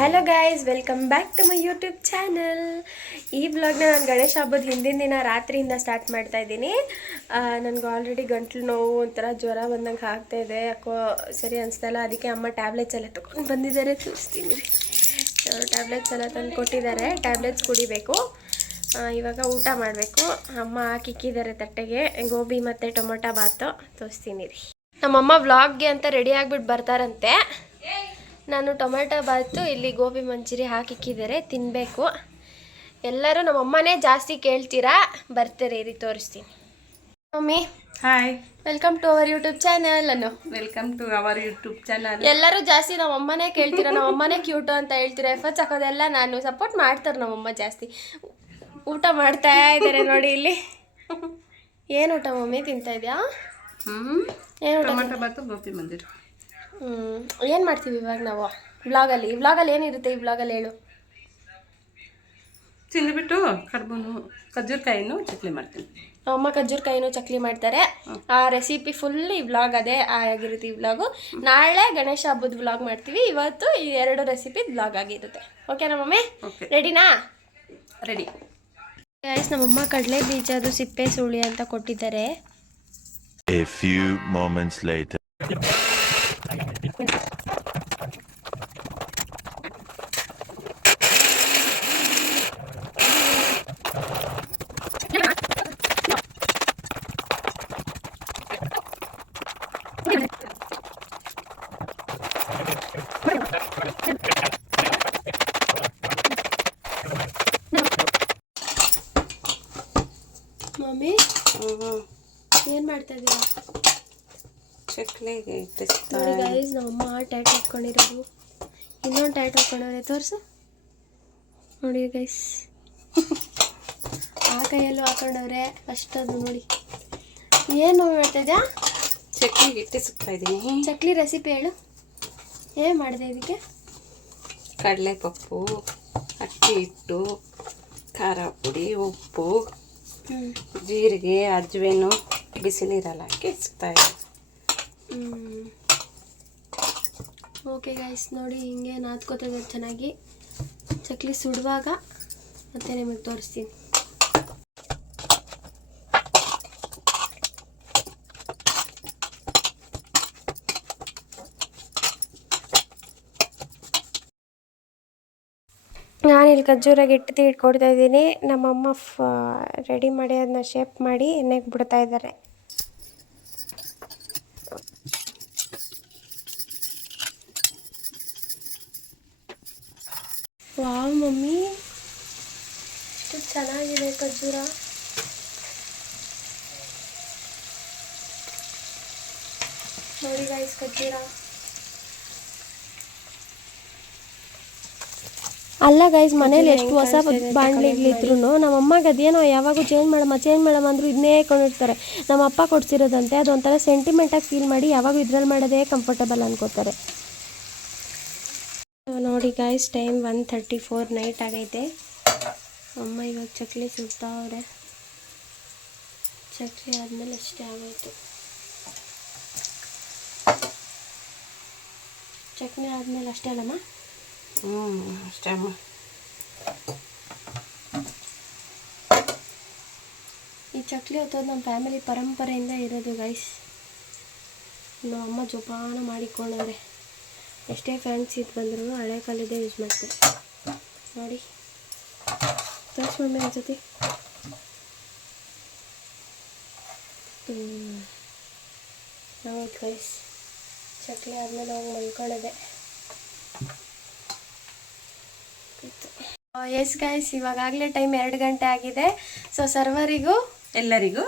Hello guys welcome back to my YouTube channel ಈ ಬ್ಲಾಗ್ನ ನಾನು ಗಣೇಶ ಹಬ್ಬದ ಹಿಂದಿನ ದಿನ ರಾತ್ರಿಯಿಂದ ಸ್ಟಾರ್ಟ್ ಮಾಡ್ತಾ ಇದ್ದೀನಿ. ನನಗೆ ಆಲ್ರೆಡಿ ಗಂಟ್ಲು ನೋವು ಒಂಥರ ಜ್ವರ ಬಂದಂಗೆ ಆಗ್ತಾ ಇದೆ. ಯಾಕೋ ಸರಿ ಅನಿಸ್ತಲ್ಲ ಅದಕ್ಕೆ ಅಮ್ಮ ಟ್ಯಾಬ್ಲೆಟ್ಸ್ ಎಲ್ಲ ತೊಗೊಂಡು ಬಂದಿದ್ದಾರೆ, ತೋರಿಸ್ತೀನಿ. ಟ್ಯಾಬ್ಲೆಟ್ಸ್ ಎಲ್ಲ ತಂದು ಕೊಟ್ಟಿದ್ದಾರೆ. ಟ್ಯಾಬ್ಲೆಟ್ಸ್ ಕುಡಿಬೇಕು. ಇವಾಗ ಊಟ ಮಾಡಬೇಕು. ಅಮ್ಮ ಹಾಕಿಕ್ಕಿದ್ದಾರೆ ತಟ್ಟೆಗೆ. ಗೋಬಿ ಮತ್ತು ಟೊಮೊಟೊ ಬಾತು. ತೋರಿಸ್ತೀನಿ. ರೀ ನಮ್ಮಮ್ಮ ವ್ಲಾಗ್ಗೆ ಅಂತ ರೆಡಿ ಆಗಿಬಿಟ್ಟು ಬರ್ತಾರಂತೆ. ನಾನು ಟೊಮೆಟೊ ಬಾತು ಇಲ್ಲಿ ಗೋಬಿ ಮಂಚೂರಿ ಹಾಕಿಕ್ಕಿದ್ದಾರೆ ತಿನ್ನಬೇಕು ಎಲ್ಲರೂ ನಮ್ಮಮ್ಮನೇ ಜಾಸ್ತಿ ಕೇಳ್ತೀರಾ? ಬರ್ತಾರೆ ರೀ ತೋರಿಸ್ತೀನಿ. Mummy hi welcome to our YouTube channel ಅನ್ನು. Welcome to our YouTube channel ಎಲ್ಲರೂ ಜಾಸ್ತಿ ನಮ್ಮಮ್ಮನೇ ಕೇಳ್ತೀರಾ? ನಮ್ಮಮ್ಮನೇ ಕ್ಯೂಟು ಅಂತ ಹೇಳ್ತೀರಾ? ಎಫರ್ಟ್ಸ್ ಹಾಕೋದೆಲ್ಲ ನಾನು ಸಪೋರ್ಟ್ ಮಾಡ್ತಾರೆ ನಮ್ಮಮ್ಮ ಜಾಸ್ತಿ. ಊಟ ಮಾಡ್ತಾ ಇದ್ದಾರೆ ನೋಡಿ ಇಲ್ಲಿ. ಏನು ಊಟ ಮಮ್ಮಿ ತಿಂತಾ ಇದೆಯಾ? ಹ್ಞೂ ಏನು ಊಟ? ಟೊಮೆಟೊ ಬಾತು ಗೋಬಿ ಮಂದಿರ ಏನು ಮಾಡ್ತೀವಿ ಇವಾಗ ನಾವು? ವ್ಲಾಗಲ್ಲಿ ಈ ವ್ಲಾಗಲ್ಲಿ ಏನಿರುತ್ತೆ? ಈ ವ್ಲಾಗಲ್ಲಿ ಹೇಳು. ತಿಂದ್ಬಿಟ್ಟು ಕಡ್ಬುನು ಖರ್ಜೂರಕಾಯಿನೂ ಚಕ್ಲಿ ಮಾಡ್ತೀನಿ. ಅಮ್ಮ ಖರ್ಜೂರ ಕಾಯಿನೂ ಚಕ್ಲಿ ಮಾಡ್ತಾರೆ. ಆ ರೆಸಿಪಿ ಫುಲ್ ಈ ವ್ಲಾಗ್ ಅದೇ ಆಗಿರುತ್ತೆ ಈ ವ್ಲಾಗು ನಾಳೆ ಗಣೇಶ ಹಬ್ಬದ ವ್ಲಾಗ್ ಮಾಡ್ತೀವಿ. ಇವತ್ತು ಈ ಎರಡು ರೆಸಿಪಿ ವ್ಲಾಗ್ ಆಗಿರುತ್ತೆ. ಓಕೆನಾ ಮಮ್ಮಿ? ರೆಡಿನಾ ರೆಡಿ ಗೈಸ್ ನಮ್ಮಮ್ಮ ಕಡಲೆ ಬೀಜದ ಸಿಪ್ಪೆ ಸುಳಿ ಅಂತ ಕೊಟ್ಟಿದ್ದಾರೆ. A few moments later. Mummy ಏನು ಮಾಡ್ತಾ ಇದ್ದೀರಾ ಚಕ್ಲಿಗೆ ನೋಡಿ ಗೈಸ್ ನಮ್ಮಮ್ಮ ಟ್ಯಾಟ್ ಹಾಕ್ಕೊಂಡಿರೋದು ಇನ್ನೊಂದು ಟ್ಯಾಟ್ ಹಾಕ್ಕೊಂಡವ್ರೆ ತೋರಿಸು? ನೋಡಿ ಗೈಸ್ ಆ ಕೈಯಲ್ಲೂ ಹಾಕೊಂಡವ್ರೆ ಅಷ್ಟದು ನೋಡಿ. ಏನು ಮಾಡ್ತಾ ಇದ್ಯಾ? ಚಕ್ಲಿಗೆ ಇಟ್ಟು ಸಿಗ್ತಾ ಇದ್ದೀನಿ ಚಕ್ಲಿ ರೆಸಿಪಿ ಹೇಳು. ಏನು ಮಾಡಿದೆ ಇದಕ್ಕೆ? ಕಡಲೆಪಪ್ಪು ಅಕ್ಕಿ ಹಿಟ್ಟು ಖಾರ ಪುಡಿ ಉಪ್ಪು ಜೀರಿಗೆ ಅಜ್ವೇನು ಬಿಸಿ ನೀರಲ್ಲಿ ಹಾಕಿ ಸಿಗ್ತಾ ಇದೆ ಓಕೆ ಗೈಸ್ ನೋಡಿ ಹಿಂಗೆ ನಾದ್ಕೋತದೆ ಚೆನ್ನಾಗಿ. ಚಕ್ಲಿ ಸುಡುವಾಗ ಮತ್ತೆ ನಿಮಗೆ ತೋರಿಸ್ತೀನಿ. ನಾನಿಲ್ಲಿ ಖರ್ಜೂರಾಗಿ ಇಟ್ಟು ಇಟ್ಕೊಡ್ತಾ ಇದ್ದೀನಿ. ನಮ್ಮಮ್ಮ ಫ ರೆಡಿ ಮಾಡಿ ಅದನ್ನ ಶೇಪ್ ಮಾಡಿ ಎಣ್ಣೆಗೆ ಬಿಡ್ತಾ ಇದ್ದಾರೆ. ಮಮ್ಮಿ ಎಷ್ಟು ಚೆನ್ನಾಗಿದೆ ಖರ್ಜೂರ. ನೋಡಿ ಗಾಯ್ಸ್ ಖರ್ಜೂರ. ಅಲ್ಲ ಗೈಸ್ ಮನೇಲಿ ಎಷ್ಟು ಹೊಸ ಬಾಂಡ್ಲಿಗಳಿದ್ರು ನಮ್ಮ ಅಮ್ಮಗೆ ಅದೇನೋ ಯಾವಾಗೂ ಚೇಂಜ್ ಮಾಡಮ್ಮ ಚೇಂಜ್ ಮಾಡಮ್ಮ ಅಂದ್ರು ಇದನ್ನೇ ಕೊಂಡಿರ್ತಾರೆ ನಮ್ಮ ಅಪ್ಪ ಕೊಡ್ಸಿರೋದಂತೆ ಅದೊಂಥರ ಸೆಂಟಿಮೆಂಟಾಗಿ ಫೀಲ್ ಮಾಡಿ ಯಾವಾಗೂ ಇದ್ರಲ್ಲಿ ಮಾಡೋದೇ ಕಂಫರ್ಟಬಲ್ ಅನ್ಕೋತಾರೆ. ನೋಡಿ guys time one thirty four night ಆಗೈತೆ. ಅಮ್ಮ ಇವಾಗ ಚಕ್ಲಿ ಸುಡ್ತಾವ್ರೆ ಚಕ್ಲಿ ಆದಮೇಲೆ ಅಷ್ಟೇ ಆಗೋಯ್ತು. ಚಟ್ನಿ ಆದಮೇಲೆ ಅಷ್ಟೇ ಅಲ್ಲಮ್ಮ? ಹ್ಞೂ ಅಷ್ಟೇ ಅಮ್ಮ. ಈ ಚಕ್ಲಿ ಹೊತ್ತೋದು ನಮ್ಮ ಫ್ಯಾಮಿಲಿ ಪರಂಪರೆಯಿಂದ ಇರೋದು ಗೈಸ್ ನಮ್ಮ ಅಮ್ಮ ಜೋಪಾನ ಮಾಡಿಕೊಂಡವ್ರೆ ಎಷ್ಟೇ ಫ್ಯಾನ್ಸಿ ಇದು ಬಂದರೂ ಹಳೆ ಕಾಲದೇ ಯೂಸ್ ಮಾಡ್ತಾರೆ ನೋಡಿ. ತೋರಿಸ್ ಮಮ್ಮಿ ಅನ್ಸತಿ ಹೌದು ಗೈಸ್ ಚಕ್ಲಿ ಆದಮೇಲೆ ಹೋಗಿ ಮಲ್ಕೊಳ್ಳೋದೆ ಎಸ್ ಗೈಸ್ ಇವಾಗಲೇ ಟೈಮ್ ಎರಡು ಗಂಟೆ ಆಗಿದೆ. ಸೊ ಸರ್ವರಿಗೂ ಎಲ್ಲರಿಗೂ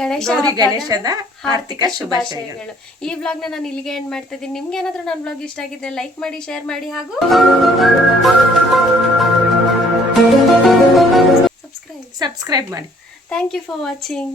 ಗಣೇಶ ಗೌರಿ ಗಣೇಶನ ಗಣೇಶದ ಆರ್ಥಿಕ ಶುಭಾಶಯಗಳು. ಈ ವ್ಲಾಗ್ನ ನಾನು ಇಲ್ಲಿಗೆ ಎಂಡ್ ಮಾಡ್ತಾ ಇದ್ದೀನಿ ನಿಮ್ಗೆ ಏನಾದ್ರೂ ನನ್ನ ವ್ಲಾಗ್ ಇಷ್ಟ ಆಗಿದ್ರೆ ಲೈಕ್ ಮಾಡಿ ಶೇರ್ ಮಾಡಿ ಹಾಗೂ ಸಬ್ಸ್ಕ್ರೈಬ್ ಸಬ್ಸ್ಕ್ರೈಬ್ ಮಾಡಿ. Thank you for watching